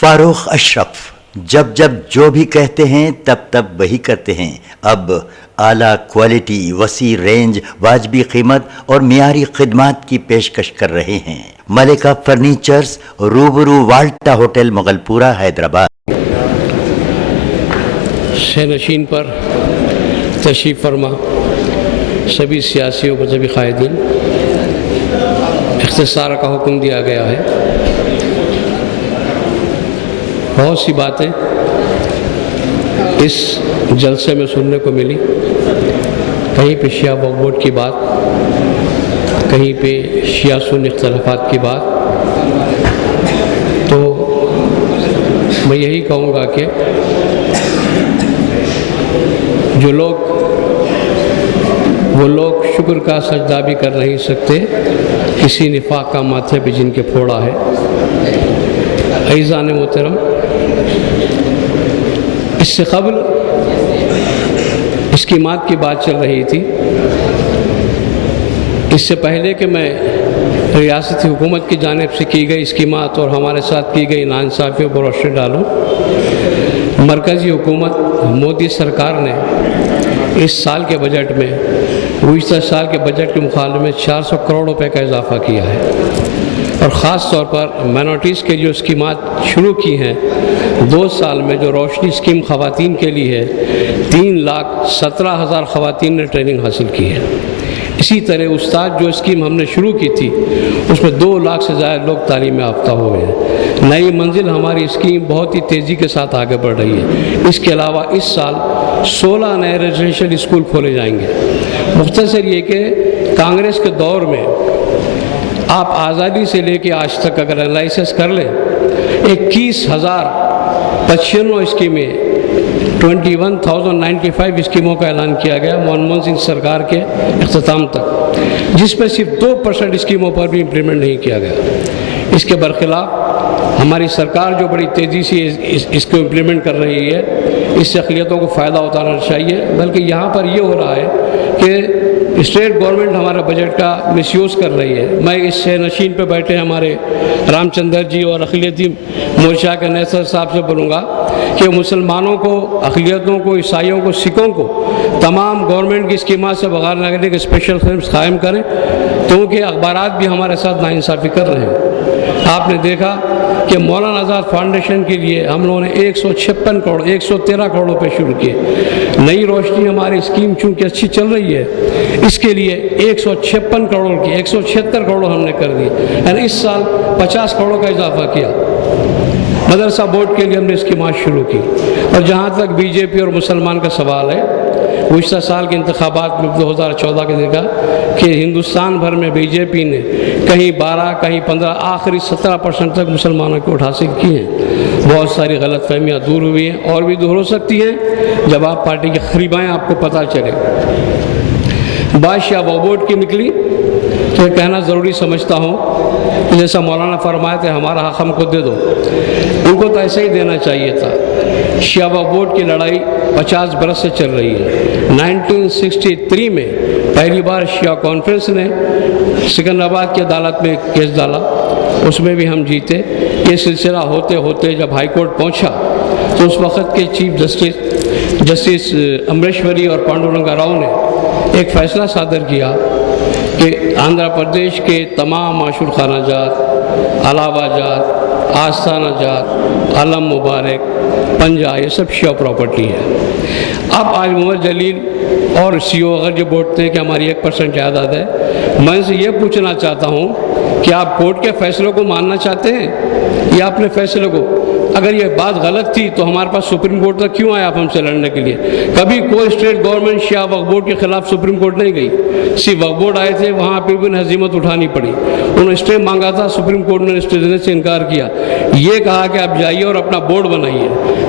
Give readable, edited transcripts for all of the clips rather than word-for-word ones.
فاروق اشرف جب جب جو بھی کہتے ہیں تب تب وہی کرتے ہیں. اب اعلیٰ کوالٹی، وسیع رینج، واجبی قیمت اور معیاری خدمات کی پیشکش کر رہے ہیں. ملکہ فرنیچرز، روبرو والٹا ہوٹل، مغل پورہ، حیدرآباد. شہنشین پر تشریف فرما سبھی سیاسیوں کو، سبھی قائدین، اختصار کا حکم دیا گیا ہے. بہت سی باتیں اس جلسے میں سننے کو ملی. کہیں پہ شیعہ وقف بورڈ کی بات، کہیں پہ شیعہ سنی اختلافات کی بات. تو میں یہی کہوں گا کہ وہ لوگ شکر کا سجدہ بھی کر نہیں سکتے کسی نفاق کا ماتھے پہ جن کے پھوڑا ہے. عزیزان محترم، اس سے قبل اسکیمات کی بات چل رہی تھی. اس سے پہلے کہ میں ریاستی حکومت کی جانب سے کی گئی اسکیمات اور ہمارے ساتھ کی گئی ناانصافیوں پر روشنی ڈالوں، مرکزی حکومت مودی سرکار نے اس سال کے بجٹ میں گزشتہ سال کے بجٹ کے مقابلے میں 400 کروڑ روپے کا اضافہ کیا ہے. اور خاص طور پر مائنورٹیز کے جو اسکیمات شروع کی ہیں 2 سال میں، جو روشنی اسکیم خواتین کے لیے ہے، 3,17,000 خواتین نے ٹریننگ حاصل کی ہے. اسی طرح استاد جو اسکیم ہم نے شروع کی تھی، اس میں 2 لاکھ سے زیادہ لوگ تعلیم یافتہ ہوئے ہیں. نئی منزل ہماری اسکیم بہت ہی تیزی کے ساتھ آگے بڑھ رہی ہے. اس کے علاوہ اس سال 16 نئے ریزیڈینشیل اسکول کھولے جائیں گے. مختصر یہ کہ کانگریس کے دور میں آپ آزادی سے لے کے آج تک اگر انالائسس کر لیں، 21,095 اسکیمیں، 21,095 اسکیموں کا اعلان کیا گیا منموہن سنگھ سرکار کے اختتام تک، جس میں صرف 2% اسکیموں پر بھی امپلیمنٹ نہیں کیا گیا. اس کے برخلاف ہماری سرکار جو بڑی تیزی سے اس کو امپلیمنٹ کر رہی ہے، اس سے اقلیتوں کو فائدہ اٹھانا چاہیے. بلکہ یہاں پر یہ ہو رہا ہے کہ اسٹیٹ گورنمنٹ ہمارے بجٹ کا مس یوز کر رہی ہے. میں اس سے نشین پہ بیٹھے ہمارے رام چندر جی اور اقلیتی مورچہ کے نیسر صاحب سے بولوں گا کہ مسلمانوں کو، اقلیتوں کو، عیسائیوں کو، سکھوں کو تمام گورنمنٹ کی اسکیمات سے بغیر لگنے کے اسپیشل فلمز قائم کریں، کیونکہ اخبارات بھی ہمارے ساتھ ناانصافی کر رہے ہیں. آپ نے دیکھا کہ مولانا آزاد فاؤنڈیشن کے لیے ہم لوگوں نے 113 کروڑ روپے شروع کیے. نئی روشنی ہماری اسکیم چونکہ اچھی چل رہی ہے، اس کے لیے 156 کروڑ کی 176 کروڑ ہم نے کر دی. یعنی اس سال 50 کروڑ کا اضافہ کیا. مدرسہ بورڈ کے لیے ہم نے اسکیمات شروع کی. اور جہاں تک بی جے پی اور مسلمان کا سوال ہے، گزشتہ سال کے انتخابات میں 2014 کے دیکھا کہ ہندوستان بھر میں بی جے پی نے کہیں 12، کہیں 15، آخری 17% تک مسلمانوں کو ووٹ حاصل کیے ہیں. بہت ساری غلط فہمیاں دور ہوئی ہیں اور بھی دور ہو سکتی ہیں جب آپ پارٹی کی خریبائیں آپ کو پتہ چلے. بات شیعہ وقف بورڈ کی نکلی تو یہ کہنا ضروری سمجھتا ہوں کہ جیسا مولانا فرمائے تھے ہمارا حق ہم کو دے دو، ان کو تو ایسے ہی دینا چاہیے تھا. شیعہ وقف بورڈ کی لڑائی 50 برس سے چل رہی ہے. 1963 میں پہلی بار شیعہ کانفرنس نے سکندرآباد کی عدالت میں کیس ڈالا، اس میں بھی ہم جیتے. یہ سلسلہ ہوتے ہوتے جب ہائی کورٹ پہنچا تو اس وقت کے چیف جسٹس امریشوری اور پانڈورنگا راؤ نے ایک فیصلہ صادر کیا کہ آندھرا پردیش کے تمام معاشور خانہ جات، علاوہ جات، آستانہ جات، علم مبارک، پنجہ، یہ سب شیعہ پراپرٹی ہے. اب عالم عمر جلیل اور سی او اگر جو بولتے ہیں کہ ہماری 1% جائیداد ہے، میں ان سے یہ پوچھنا چاہتا ہوں کہ آپ کورٹ کے فیصلوں کو ماننا چاہتے ہیں یا اپنے فیصلوں کو؟ اگر یہ بات غلط تھی تو ہمارے پاس سپریم کورٹ تک کیوں آئے آپ ہم سے لڑنے کے لیے؟ کبھی کوئی اسٹیٹ گورنمنٹ شیعہ وقف بورڈ کے خلاف سپریم کورٹ نہیں گئی. صرف وقف بورڈ آئے تھے، وہاں پہ بھی ہزیمت اٹھانی پڑی. انہوں نے اسٹے مانگا تھا، سپریم کورٹ نے اسٹے دینے سے انکار کیا. یہ کہا کہ آپ جائیے اور اپنا بورڈ بنائیے.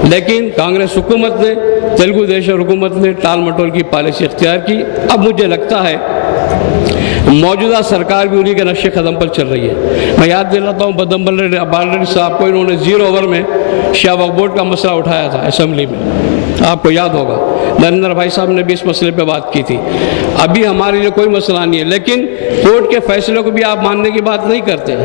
لیکن کانگریس حکومت نے، تیلگو دیشم حکومت نے ٹال مٹول کی پالیسی اختیار کی. اب مجھے لگتا ہے موجودہ سرکار بھی انہی کے نقش قدم پر چل رہی ہے. میں یاد دلاتا ہوں بدم بالریڈی صاحب کو، انہوں نے 0 اوور میں شیعہ وقف بورڈ کا مسئلہ اٹھایا تھا اسمبلی میں. آپ کو یاد ہوگا نریندر بھائی صاحب نے بھی اس مسئلے پہ بات کی تھی. ابھی ہمارے لیے کوئی مسئلہ نہیں ہے، لیکن کورٹ کے فیصلوں کو بھی آپ ماننے کی بات نہیں کرتے.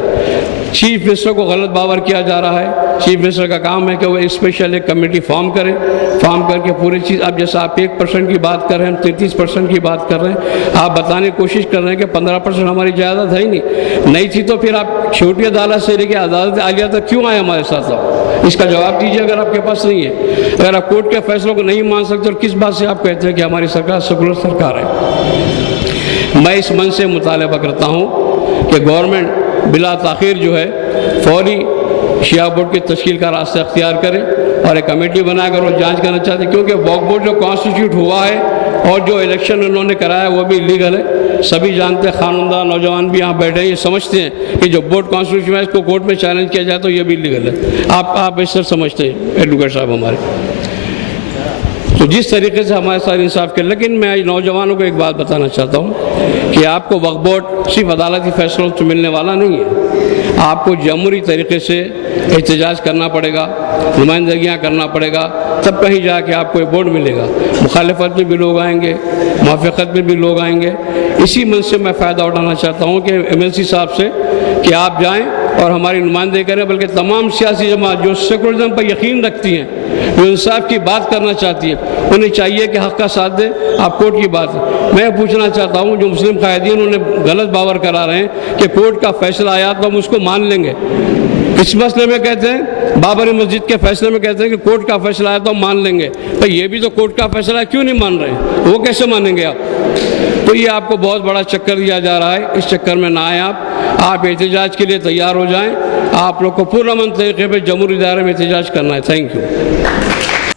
چیف منسٹر کو غلط باور کیا جا رہا ہے. چیف منسٹر کا کام ہے کہ وہ اسپیشل ایک کمیٹی فارم کرے، فارم کر کے پوری چیز، اب جیسا آپ 1% کی بات کر رہے ہیں، ہم 33% کی بات کر رہے ہیں. آپ بتانے کی کوشش کر رہے ہیں کہ 15% ہماری جائیداد ہے ہی نہیں تھی، تو پھر آپ چھوٹی عدالت سے لے کے عدالت عالیہ تک کیوں آئے ہمارے ساتھ؟ آپ اس کا جواب دیجیے اگر آپ کے پاس نہیں ہے. اگر آپ کورٹ کے فیصلوں کو نہیں مان سکتے اور کس بات سے آپ کہتے ہیں کہ ہماری سرکار سیکولر سرکار ہے؟ میں اس من سے مطالبہ کرتا ہوں کہ گورنمنٹ بلا تاخیر جو ہے فوری شیعہ بورڈ کی تشکیل کا راستہ اختیار کرے اور ایک کمیٹی بنا کر وہ جانچ کرنا چاہتے ہیں، کیونکہ وقف بورڈ جو کانسٹیٹیوٹ ہوا ہے اور جو الیکشن انہوں نے کرایا وہ بھی لیگل ہے. سبھی جانتے ہیں، خانندہ نوجوان بھی یہاں بیٹھے ہیں، یہ سمجھتے ہیں کہ جو بورڈ کانسٹیٹیوشن ہے اس کو کورٹ میں چیلنج کیا جائے تو یہ بھی لیگل ہے. آپ اس سے سمجھتے ہیں ایڈوکیٹ صاحب ہمارے. تو جس طریقے سے ہمارے ساتھ انصاف کر، لیکن میں نوجوانوں کو ایک بات بتانا چاہتا ہوں کہ آپ کو وقف بورڈ صرف عدالتی فیصلوں سے ملنے والا نہیں ہے. آپ کو جمہوری طریقے سے احتجاج کرنا پڑے گا، نمائندگیاں کرنا پڑے گا، تب کہیں جا کے آپ کو یہ بورڈ ملے گا. مخالفت میں بھی لوگ آئیں گے، موافقت میں بھی لوگ آئیں گے. اسی من سے میں فائدہ اٹھانا چاہتا ہوں کہ MLC صاحب سے کہ آپ جائیں اور ہماری نمائندگی کریں، بلکہ تمام سیاسی جماعت جو سیکولرزم پر یقین رکھتی ہیں، جو انصاف کی بات کرنا چاہتی ہے، انہیں چاہیے کہ حق کا ساتھ دیں. آپ کورٹ کی بات میں پوچھنا چاہتا ہوں، جو مسلم قائدین انہیں غلط باور کرا رہے ہیں کہ کورٹ کا فیصلہ آیا تو ہم اس کو مان لیں گے. اس مسئلے میں کہتے ہیں، بابری مسجد کے فیصلے میں کہتے ہیں کہ کورٹ کا فیصلہ آیا تو ہم مان لیں گے. بھائی یہ بھی تو کورٹ کا فیصلہ ہے، کیوں نہیں مان رہے؟ وہ کیسے مانیں گے آپ؟ تو یہ آپ کو بہت بڑا چکر دیا جا رہا ہے. اس چکر میں نہ آئیں. آپ احتجاج کے لیے تیار ہو جائیں. آپ لوگ کو پرامن طریقے پہ جمہوری دائرے میں احتجاج کرنا ہے. Thank you.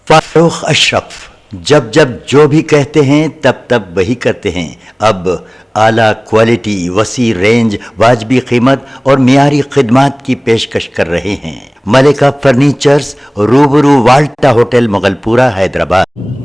فاروق اشرف جب جو بھی کہتے ہیں تب وہی کرتے ہیں. اب اعلیٰ کوالٹی، وسیع رینج، واجبی قیمت اور معیاری خدمات کی پیشکش کر رہے ہیں. ملکہ فرنیچرز، روبرو والٹا ہوٹل، مغل پورہ، حیدرآباد.